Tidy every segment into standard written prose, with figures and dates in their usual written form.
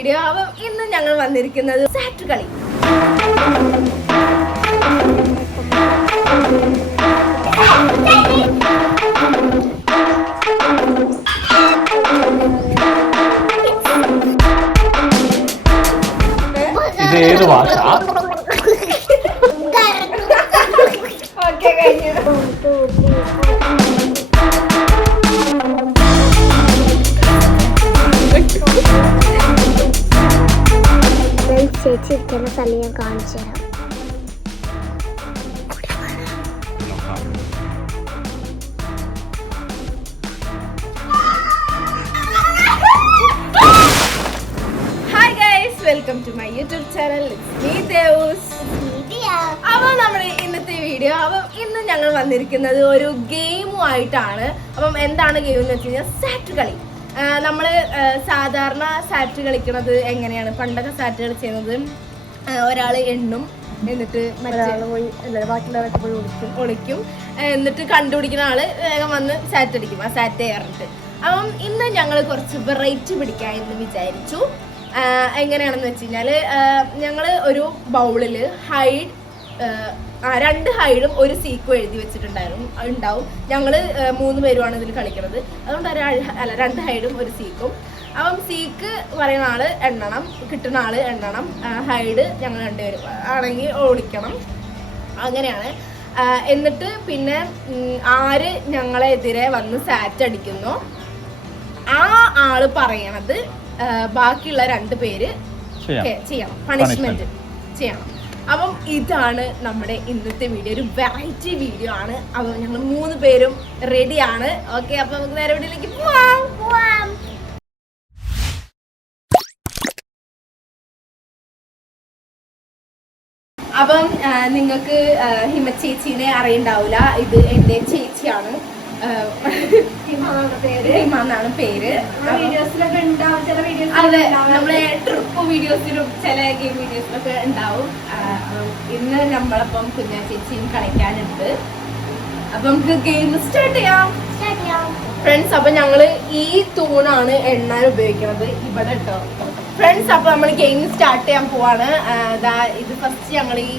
Video അപ്പം ഇന്ന് ഞങ്ങൾ വന്നിരിക്കുന്നത് സാറ്റ് കളി. ഇത് ഏത് ഭാഷ? ഓക്കെ കഴിഞ്ഞു. ചേച്ചി ഇരിക്കുന്ന സ്ഥലം ഞാൻ കാണിച്ചു തരാം. Hi guys, welcome to my YouTube channel. അപ്പം നമ്മുടെ ഇന്നത്തെ വീഡിയോ ഇന്ന് ഞങ്ങൾ വന്നിരിക്കുന്നത് ഒരു ഗെയിമുമായിട്ടാണ്. അപ്പം എന്താണ് ഗെയിം എന്ന് വെച്ച് കഴിഞ്ഞാൽ സാറ്റ് കളി. നമ്മൾ സാധാരണ സാറ്റ് കളിക്കുന്നത് എങ്ങനെയാണ്? പണ്ടൊക്കെ സാറ്റ് കളി ചെയ്യുന്നത് ഒരാൾ എണ്ണും, എന്നിട്ട് ബാക്കിയുള്ളവരൊക്കെ പോയി ഒളിക്കും, എന്നിട്ട് കണ്ടുപിടിക്കുന്ന ആള് വേഗം വന്ന് സാറ്റ് അടിക്കും, ആ സാറ്റ് കയറിട്ട്. അപ്പം ഇന്ന് ഞങ്ങൾ കുറച്ച് വെറൈറ്റി പിടിക്കാം എന്ന് വിചാരിച്ചു. എങ്ങനെയാണെന്ന് വെച്ച് കഴിഞ്ഞാൽ ഞങ്ങൾ ഒരു ബൗളിൽ ഹൈഡ് 2 ഹൈഡും ഒരു സീക്കും എഴുതി വെച്ചിട്ടുണ്ടാവും. ഞങ്ങൾ 3 പേരുമാണ് ഇതിൽ കളിക്കുന്നത്. അതുകൊണ്ട് 2 ഹൈഡും ഒരു സീക്കും. അപ്പം സീക്ക് പറയുന്ന ആള് എണ്ണണം, കിട്ടുന്ന ആള് എണ്ണണം, ഹൈഡ് ഞങ്ങൾ 2 പേരും ആണെങ്കിൽ ഓടിക്കണം. അങ്ങനെയാണ്. എന്നിട്ട് പിന്നെ ആര് ഞങ്ങളെതിരെ വന്ന് സാറ്റ് അടിക്കുന്നോ ആ ആള് പറയണത് ബാക്കിയുള്ള 2 പേര് ചെയ്യണം, പണിഷ്മെന്റ് ചെയ്യണം. അപ്പം ഇതാണ് നമ്മുടെ ഇന്നത്തെ വീഡിയോ. ഒരു വെറൈറ്റി വീഡിയോ ആണ്. അപ്പം ഞങ്ങൾ 3 പേരും റെഡിയാണ്. ഓക്കെ, അപ്പൊ നമുക്ക് നേരെ വീഡിയോയിലേക്ക് പോവാം. അപ്പം നിങ്ങൾക്ക് ഹിമ ചേച്ചീനെ അറിയണ്ടാവില്ല. ഇത് എൻ്റെ ചേച്ചിയാണ്. ഹിമാന്നാണ് പേര്. അതെ, നമ്മളെ ട്രിപ്പ് വീഡിയോസിലും ചില ഗെയിം വീഡിയോസിലൊക്കെ ഉണ്ടാവും. ഇന്ന് നമ്മളപ്പം കുഞ്ഞാ ചേച്ചിയും കളിക്കാനുണ്ട്. അപ്പൊ നമുക്ക് ഗെയിം സ്റ്റാർട്ട് ചെയ്യാം ഫ്രണ്ട്സ്. അപ്പൊ ഞങ്ങള് ഈ തൂണാണ് എണ്ണാൻ ഉപയോഗിക്കുന്നത് ഇവിടെ കേട്ടോ ഫ്രണ്ട്സ്. അപ്പൊ നമ്മൾ ഗെയിം സ്റ്റാർട്ട് ചെയ്യാൻ പോവാണ്. ഇത് ഫസ്റ്റ് ഞങ്ങൾ ഈ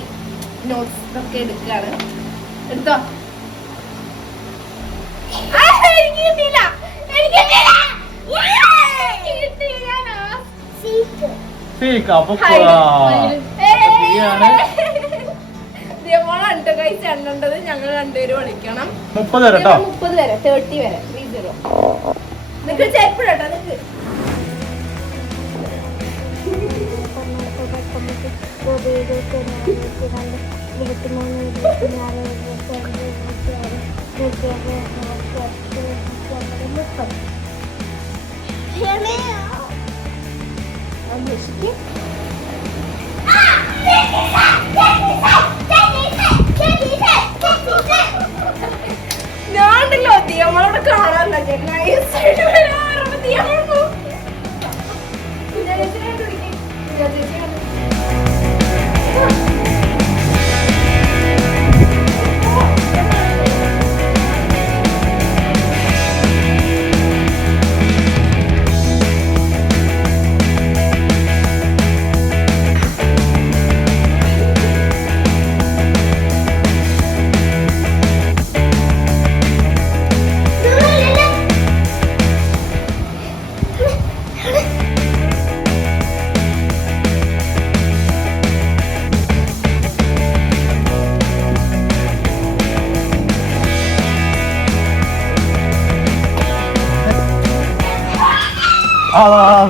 നോട്ട്സ് ഒക്കെ എടുക്കുകയാണ്. എടുത്തോ. എണ്ണേണ്ടത് ഞങ്ങൾ 2 പേരും കളിക്കണം. 30 വരെ 30 വരെ 30. നിനക്ക് ചെരുപ്പിടട്ടോ. നിനക്ക് ഞാണ്ടല്ലോ നമ്മളോട് കാണാനല്ല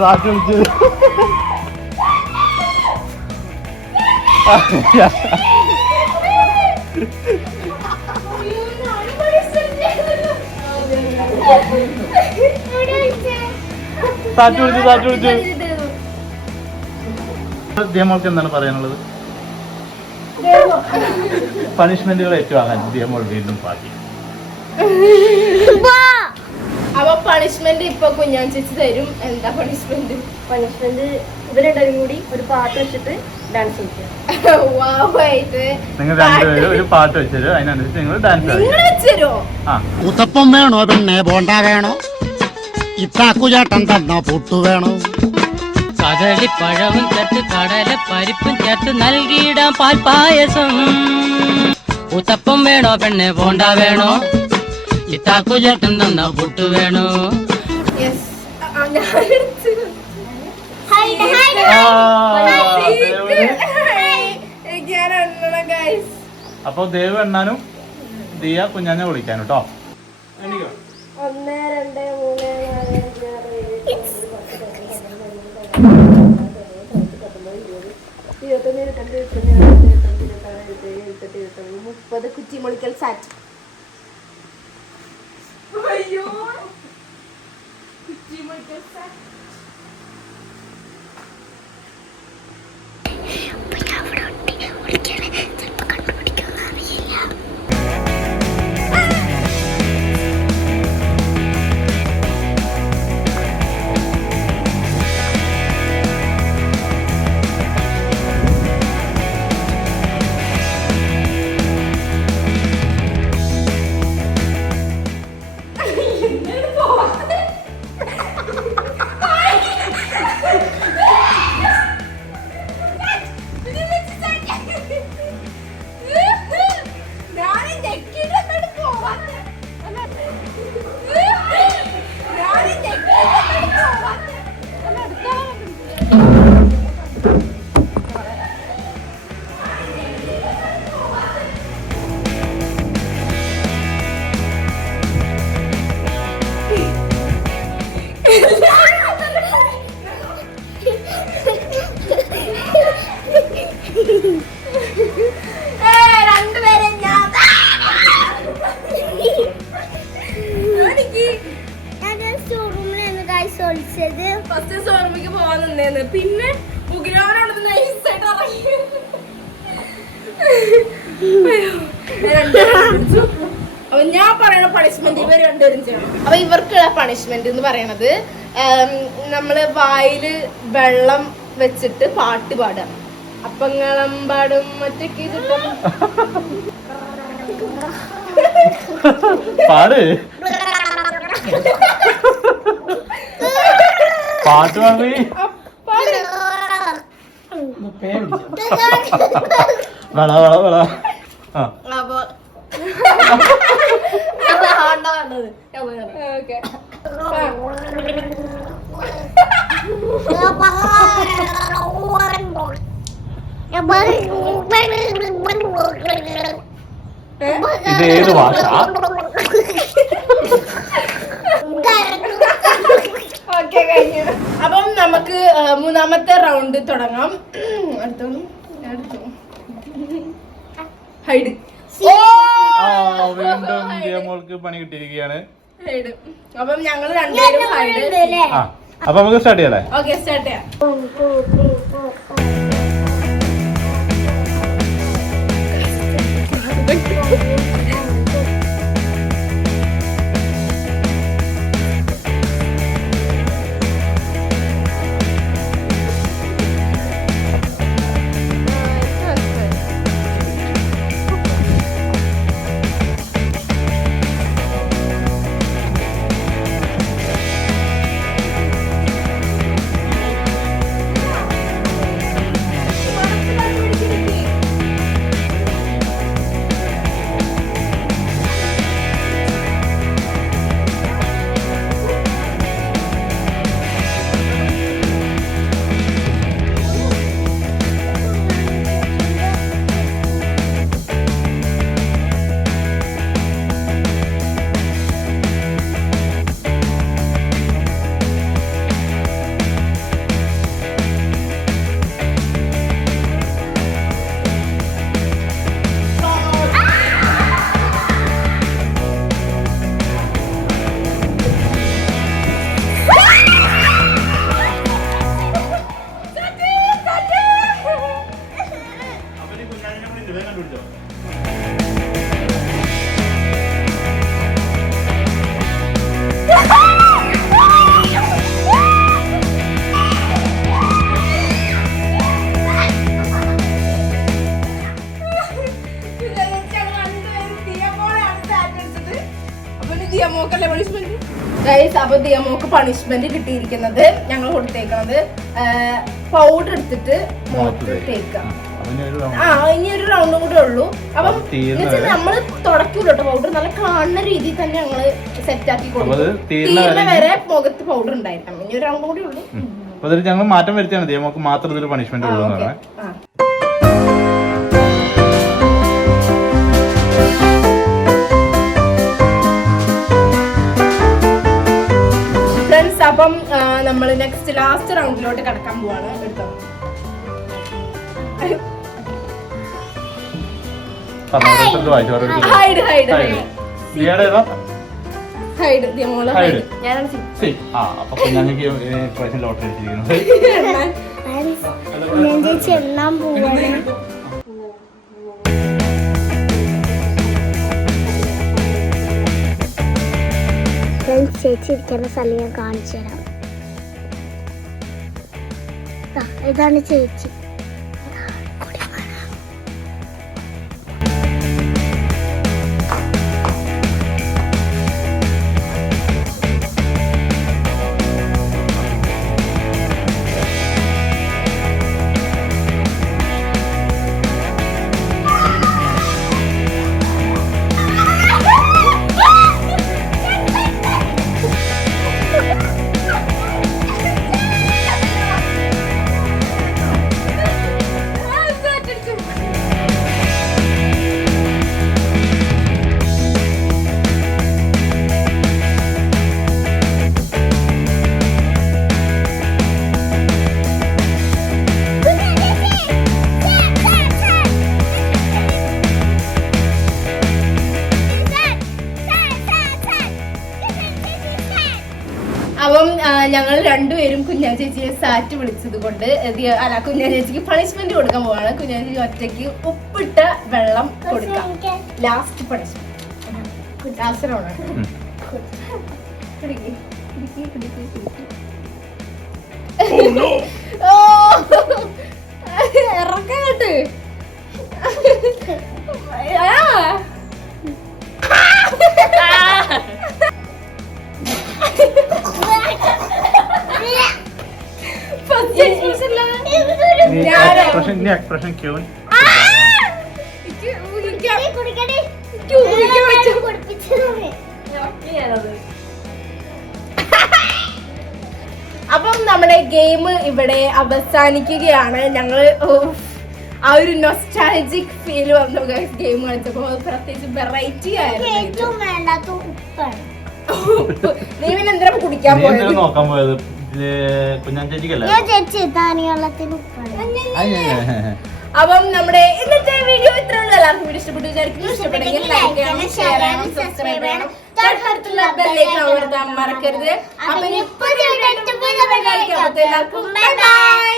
സാറ്റ് വിളിച്ചു. ദിയമോൾക്ക് എന്താണ് പറയാനുള്ളത്? പണിഷ്മെന്റുകൾ ഏറ്റുവാങ്ങാൻ ദിയമോൾ വീണ്ടും പാടി. അപ്പൊ പണിഷ്മെന്റ് ഇപ്പൊ കുഞ്ഞാൻ ചേച്ചി തരും. എന്താ പണിഷ്മെന്റ്? ഇവരെല്ലാരും കൂടി ഒരു പാട്ട് വെച്ചിട്ട് ഡാൻസ് കളിക്കുക. നിങ്ങൾ 2 പേരും ഒരു പാട്ട് വെച്ചോ, അതിനനുസരിച്ച് നിങ്ങൾ ഡാൻസ് വെച്ചോ. ഉത്തപ്പം വേണോ പിന്നെ ബോണ്ട വേണോ? ഇത്താക്കുചാട്ടൻ തന്ന പുട്ടു വേണോ? കദളിപ്പഴവും ചേർത്ത് കടലപ്പരിപ്പും ചേർത്ത് നൽകിയിടാം പാൽപ്പായസം. ഊത്തപ്പം വേണോ പെണ്ണെ ബോണ്ട വേണോ, ചിത്താക്കു ചേട്ടൻ തന്ന പുട്ട് വേണോ? അപ്പൊ ദേവ് എണ്ണാനും ദിയ കുഞ്ഞാനെ വിളിക്കാനും കേട്ടോ. 1 2 3 4 30 കുറ്റിമുളിക്കൽ സാറ്റ്. അയ്യോ കുറ്റിമുളിക്കൽ സാറ്റ്. ഫസ്റ്റ് സോർമ്മക്ക് പോവാൻ നിന്നേന്ന്, പിന്നെ ഉഗ്രാവനോട് നൈസായിട്ട് ഇറങ്ങി. അപ്പൊ ഞാൻ പറയണ പണിഷ്മെന്റ് ഇവർ രണ്ടുപേരും ചെയ്യണം. അപ്പൊ ഇവർക്കുള്ള പണിഷ്മെന്റ് എന്ന് പറയണത് നമ്മള് വായില് വെള്ളം വെച്ചിട്ട് പാട്ട് പാടാം. അപ്പങ്ങളം പാടും മറ്റൊക്കെ പാട് പാട്ട് മമ്മി. വള വള വള. അപ്പൊ ഇത് ഏത് ഭാഷ? ഓക്കെ കഴിഞ്ഞു. അപ്പം നമുക്ക് മൂന്നാമത്തെ റൗണ്ട് തുടങ്ങാം. അടുത്തോളൂ ഹൈഡ്. വീണ്ടും ദിയ മോൾക്ക് പണി കിട്ടിയിരിക്കുകയാണ്. ഹൈഡ്. അപ്പം ഞങ്ങൾ രണ്ടുപേരും ഹൈഡ്. അപ്പൊ നമുക്ക് സ്റ്റാർട്ട് ചെയ്യാലേ? ഓക്കെ സ്റ്റാർട്ട് ചെയ്യാം. ഗൈസ്, അപ്പൊ ദിയമോക്ക് പണിഷ്മെന്റ് കിട്ടിയിരിക്കുന്നത് ഞങ്ങൾ കൊടുത്തേക്കുന്നത് പൗഡർ എടുത്തിട്ട് മുഖത്ത് തേക്കാം. ഇനി ഒരു റൗണ്ടും കൂടെ ഉള്ളൂ. അപ്പം നമ്മള് തുടക്കൂല്ലോ പൗഡർ, നല്ല കാണുന്ന രീതിയിൽ തന്നെ ഞങ്ങള് സെറ്റ് ആക്കി കൊടുക്കും. തീർന്ന വരെ മുഖത്ത് പൗഡർ ഉണ്ടായിരിക്കണം. ഇനി ഒരു റൗണ്ടും കൂടെ ഉള്ളൂ. ഞങ്ങൾ മാറ്റം വരുത്തിയാണ് ദിയമോക്ക് മാത്രം ഇതിൽ പണിഷ്മെന്റ് ഉള്ളൂ. ഫ്രണ്ട്സ്, അപ്പം നമ്മള് നെക്സ്റ്റ് ലാസ്റ്റ് റൗണ്ടിലോട്ട് കടക്കാൻ പോവാണ്. എടുത്തോ. ഹൈഡ് ഹൈഡ് ഹൈഡ് ദിയമോള് ഹൈഡ്. ഞാനാണ് ലോട്ടറി ഞാൻ ചേച്ചി എണ്ണാൻ പോവാണ്. ചേച്ചി ഇരിക്കുന്ന സ്ഥലം ഞാൻ കാണിച്ചു തരാം. ഇതാണ് ചേച്ചി. അപ്പം ഞങ്ങൾ രണ്ടുപേരും കുഞ്ഞാ ചേച്ചിയെ സാറ്റ് വിളിച്ചത് കൊണ്ട് കുഞ്ഞാ ചേച്ചിക്ക് പണിഷ്മെന്റ് കൊടുക്കാൻ പോവാണ്. കുഞ്ഞാ ചേച്ചി ഒറ്റയ്ക്ക് ഉപ്പിട്ട വെള്ളം കൊടുക്കാം. ലാസ്റ്റ് പണിഷ്മെന്റ് ലാസ്റ്റ് റൗണ്ടാണ്. ഇറക്കങ്ങട്ട്. എക്സ്പ്രഷൻ ക്യൂൻ അപ്പം നമ്മുടെ ഗെയിം ഇവിടെ അവസാനിക്കുകയാണ്. ഞങ്ങള് ആ ഒരു നൊസ്റ്റാൾജിക് ഫീൽ വന്നു ഗെയിം കളിച്ചപ്പോ. പ്രത്യേകിച്ച് വെറൈറ്റി ആയിരുന്നു. നീ പിന്നെ എന്തിനാ കുടിക്കാൻ പോയത്? നോക്കാൻ പോയത് കുഞ്ഞാൻ ചേച്ചിക്കല്ലേ. അപ്പം നമ്മുടെ ഇന്നത്തെ വീഡിയോ ഇത്രയുള്ള. എല്ലാവർക്കും വീഡിയോ ഇഷ്ടപ്പെട്ടു വിചാരിക്കുന്നു. ഇഷ്ടപ്പെട്ടെങ്കിൽ ലൈക്ക് ചെയ്യണം, ഷെയർ ചെയ്യണം, സബ്സ്ക്രൈബ് ചെയ്യണം, തൊട്ടടുത്തുള്ള ബെല്ലൈക്കൺ അമർത്താൻ മറക്കരുത്. അപ്പൊ എല്ലാവർക്കും ബൈ ബൈ.